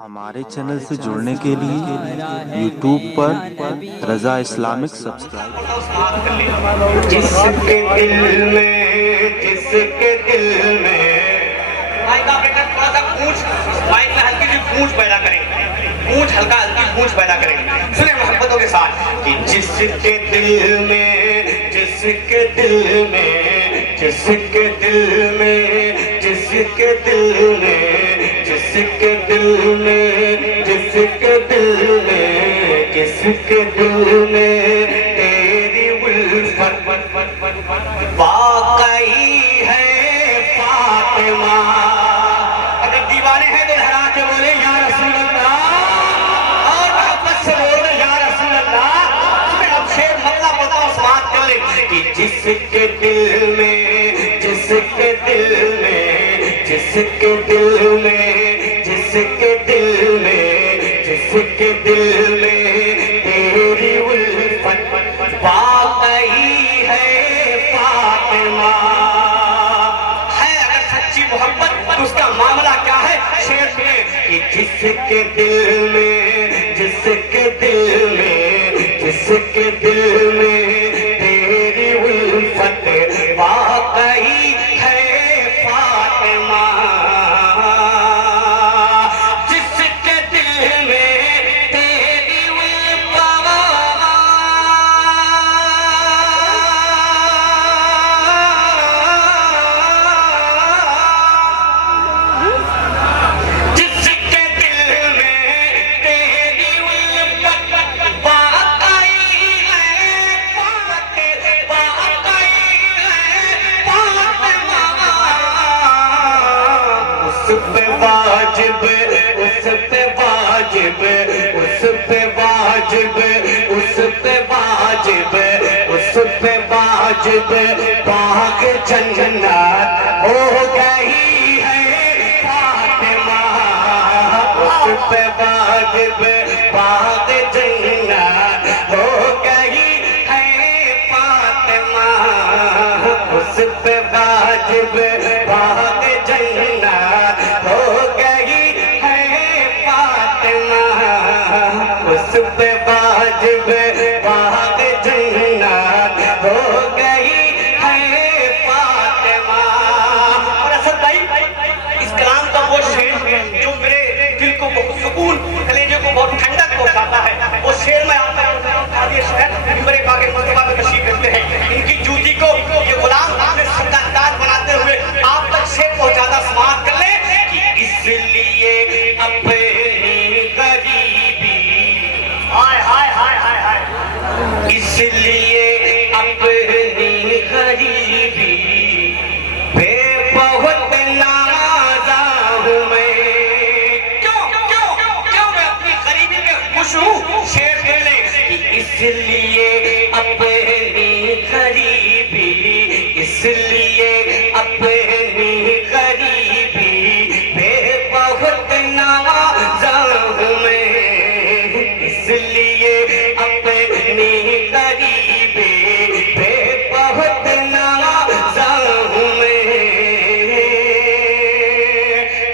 हमारे चैनल से जुड़ने के लिए YouTube पर रजा इस्लामिक सब्सक्राइब। जिसके दिल में माइक ऑपरेटर थोड़ा सा पूंछ माइक में हल्की सी पूंछ पैदा करें, पूंछ हल्की पूंछ पैदा करें। सुने मोहब्बतों के साथ कि जिसके दिल में जिसके दिल में जिसके दिल में जिसके दिल में जिसके दिल में जिसके दिल में जिसके दिल में तेरी उल्फत वाकई है फातिमा। अगर दीवाने हैं तो हरा के बोले या रसूल अल्लाह, और मोहब्बत से बोले या रसूल अल्लाह। अब शेर मतलब पता उस बात कर ले कि जिसके दिल में जिसके दिल में जिसके दिल में जिसके दिल में जिसके दिल में तेरी उल्फत वाकई है फातिमा। है अगर सच्ची मोहब्बत तो उसका मामला क्या है? शेर में कि जिसके दिल में जिसके दिल में जिसके दिल में तेरी उल्फत वाकई है फातिमा। जिसके दिल में तेरी उल्फत जिसके दिल में तेरी उल्फत वाकई है फातिमा, वाकई है फातिमा। उस पे वाजिब उस पे वाजिब उस पे वाजिब उस पे वाजिब उस पे वाजिब पाक जन्नत हो गई है फातिमा। उस पे वाजिब पाक जन्नत हो गई है फातिमा। उस पे वाजिब पाक जन्नत हो गई है फातिमा। उस पे वाजिब पाक जन्नत हो गई है फातिमा। और असद भाई इस कलाम का वो शेर जो मेरे दिल को बहुत सुकून, कलेजे को बहुत ठंडक पहुंचाता है, वो शेर में आपका मिंबर पाक मुस्तफा पे तशरीफ रखते हैं। इनकी जूती को ये गुलाम अपने सत्तादार बनाते हुए आप तक शेर पहुंचाता समाप्त कर ले कि इसलिए अपनी गरीबी हाय हाय हाय हाय हाय, इसलिए अपनी गरीबी पे बहुत नाराज़ हूं मैं। क्यों क्यों क्यों मैं अपनी गरीबी पे खुश हूँ? शेर कहने कि इसलिए अपनी गरीबी, इसलिए अपनी गरीबी पे बहुत नाराज़ हूं मैं। इसलिए अपनी गरीबी पे बहुत नाराज़ हूं मैं।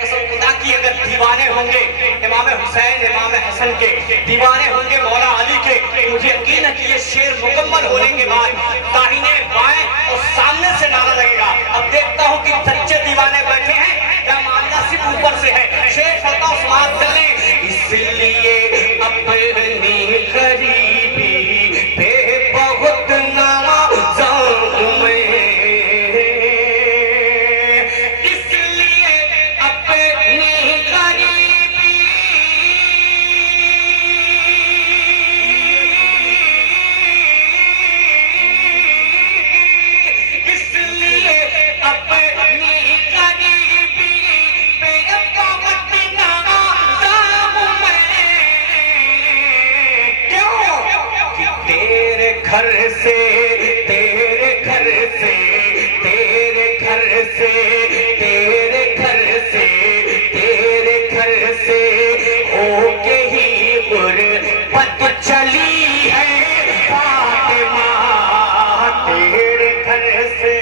कसम खुदा की अगर दीवाने होंगे इमाम हुसैन इमाम हसन के, दीवाने होंगे मौला अली के, मुझे यकीन है कि ये शेर मुकम्मल होने के बाद दाहिने बाएं और सामने से नारा लगेगा। अब देखता हूँ कि सच्चे दीवाने बैठे हैं या मामला सिर्फ ऊपर से है। शेर फलता समाप्त कर ले, इसलिए अपनी गरीबी पे बहुत नाराज़ हूं मैं। इसलिए अपनी गरीबी, इसलिए अपनी गरीबी पे बहुत नाराज़ हूं मैं। क्यों कि तेरे घर से तेरे घर से तेरे घर से तेरे घर से तेरे घर से होके ही गुरबत चली है फातिमा। तेरे घर से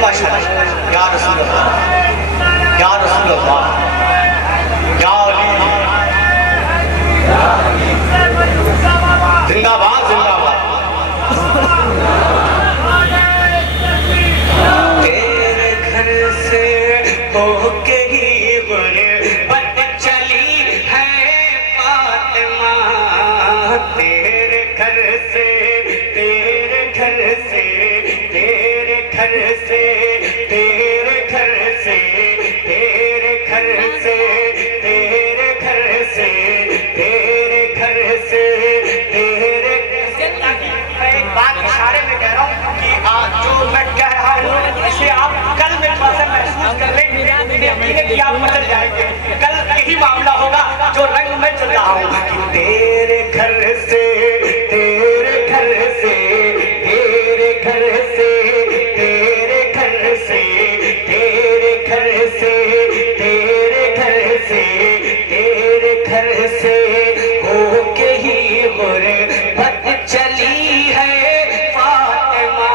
माशाअल्लाह या रसूल अल्लाह। हो के ही गुर्बत चली है फातिमा, तेरे घर से तेरे घर से तेरे घर से तेरे घर से तेरे घर से तेरे घर से तेरे घर से तेरे मैं एक बात इशारे में कह रहा हूँ कि आज जो मैं कह रहा हूँ इसे आप कल में थोड़ा सा महसूस कर लें, मुझे यकीन है कि आप बदल जाएंगे। कल यही मामला होगा जो रंग में चल रहा हूँ कि तेरे घर से तेरे घर से तेरे घर से तेरे घर से तेरे घर से तेरे घर से तेरे घर से हो के ही गुर्बत चली है फातिमा।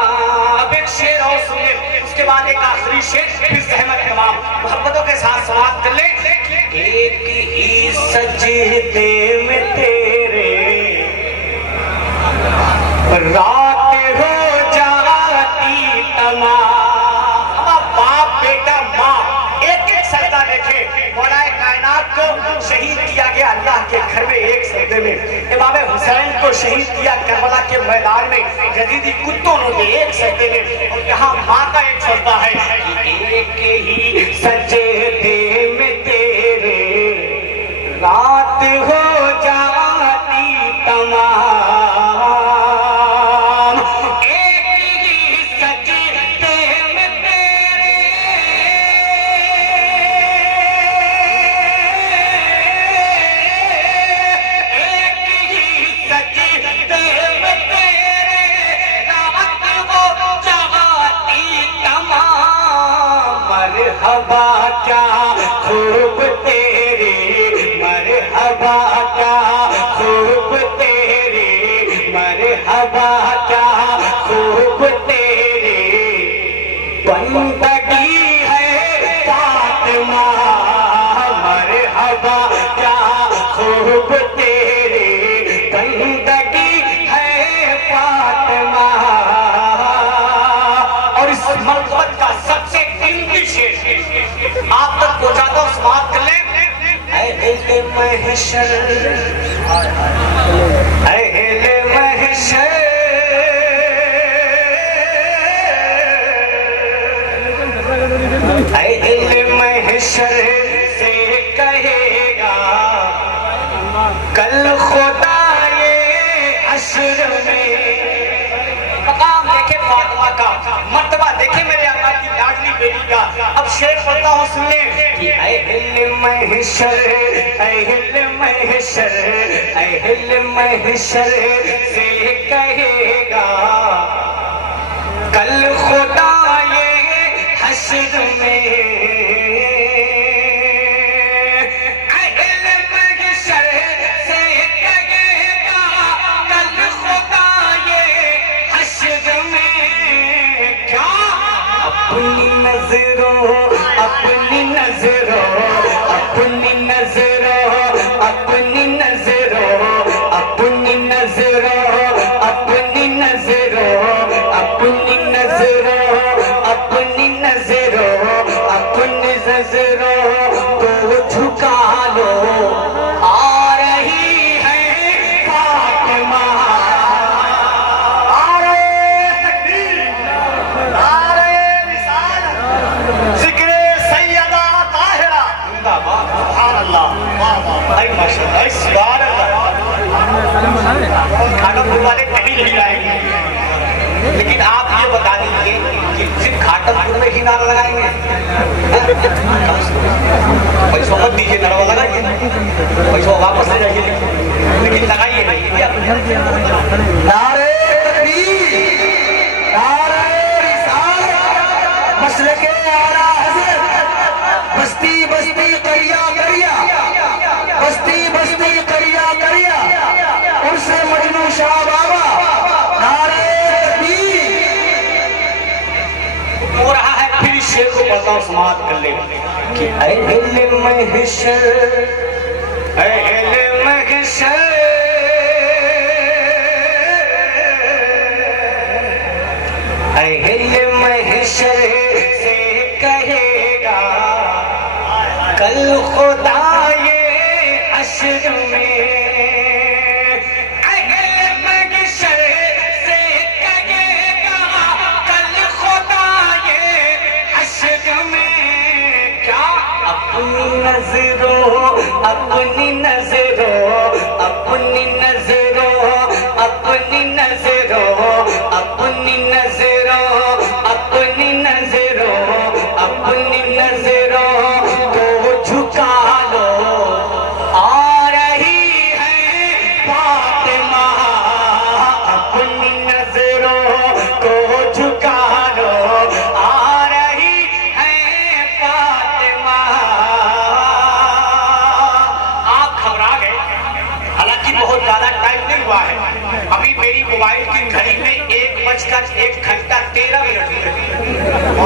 अब एक शेर और सुनिए, उसके बाद एक आखिरी शेर, फिर सहमत तमाम मोहब्बतों के साथ समाप्त कर ले। एक ही सजदे में तेरे रात हो जाती तमाम। अब बाप बेटा माँ एक एक सजदा देखे, मौलाए कायनात को शहीद किया गया अल्लाह के घर में एक सजदे में, इमाम हुसैन को शहीद किया करबला के मैदान में यजीदी कुत्तों ने एक सजदे में, और यहाँ माँ का एक सजदा है कि एक ही सजदे में तेरे रात हो जाती तमाम। एक ही सजदे में तेरे एक ही सजदे में तेरे रात हो जाती तमाम। मरहबा क्या खूब तेरे, मरहबा क्या खूब तेरे, मरहबा क्या खूब तेरे, बंदगी है फातिमा। मरहबा क्या खूब तेरे, बंदगी है फातिमा। और इस मोहब्बत का सबसे कीमती शेर आप तक पहुंचाता हूं, समाप्त कर ले। अहले महशर, अहले महशर, अहले महशर से कहेगा कल खुदा ये हश्र में। मकाम देखे फातिमा का, मर्तबा देखे मेरे आका की लाडली बेटी का। अब शेर पढ़ता हूँ सुनिए कि अहले महशर, अहले महशर, अहले महशर से कहेगा कल खुदा ये हश्र में। अहले महशर से कहेगा कल खुदा ये हश्र में। क्या अपनी नजरों, अपनी नजरों, अपनी नजरों, अपनी नजरों, अपनी नजरों, अपनी नजरों, अपनी नजरों, अपनी नजरों, अपनी नजरों को झुका लो, आ रही है फातिमा। आ रहे तकबीर, आ रहे निशान, जिक्रे सैयदा ताहिरा जिंदाबाद। सुभान अल्लाह, ऐ माशाअल्लाह, सुभान अल्लाह। खाटमपुर वाले कहीं नहीं आएंगे, लेकिन आप ये बता दीजिए कि सिर्फ खाटमपुर में ही नारा लगाएंगे? पैसों मत दीजिए, नारा लगाइए, पैसों वापस ले जाइए, लेकिन लगाइए नहीं। नारे तकबीर, नारे रिसालत, मसलके आला हज़रत, बस्ती बस्ती करिया करिया, बस्ती बस्ती करिया करिया, उनसे मजनू शाह बाबा। नारे हो रहा है, फिर शेर को पढ़ता हूं, समाप्त कर ले कि अहले महशर, अहले महशर, अहले महशर से कहेगा कल खुदा ये हश्र में अगल महशर से कहेगा, कल खुदा ये हश्र में क्या अपनी नजरों अपनी नजरों अपनी नजरों अपनी नजरों अपनी नजरों अपनी नजरों अपनी नजरों को झुका लो। आ रही है फातिमा, अपनी नजरों को झुका लो। आ रही है फातिमा। आप घबरा गए, हालांकि बहुत ज्यादा टाइम नहीं हुआ है। अभी मेरी मोबाइल की घड़ी में 1:01 घंटा 13 मिनट हुए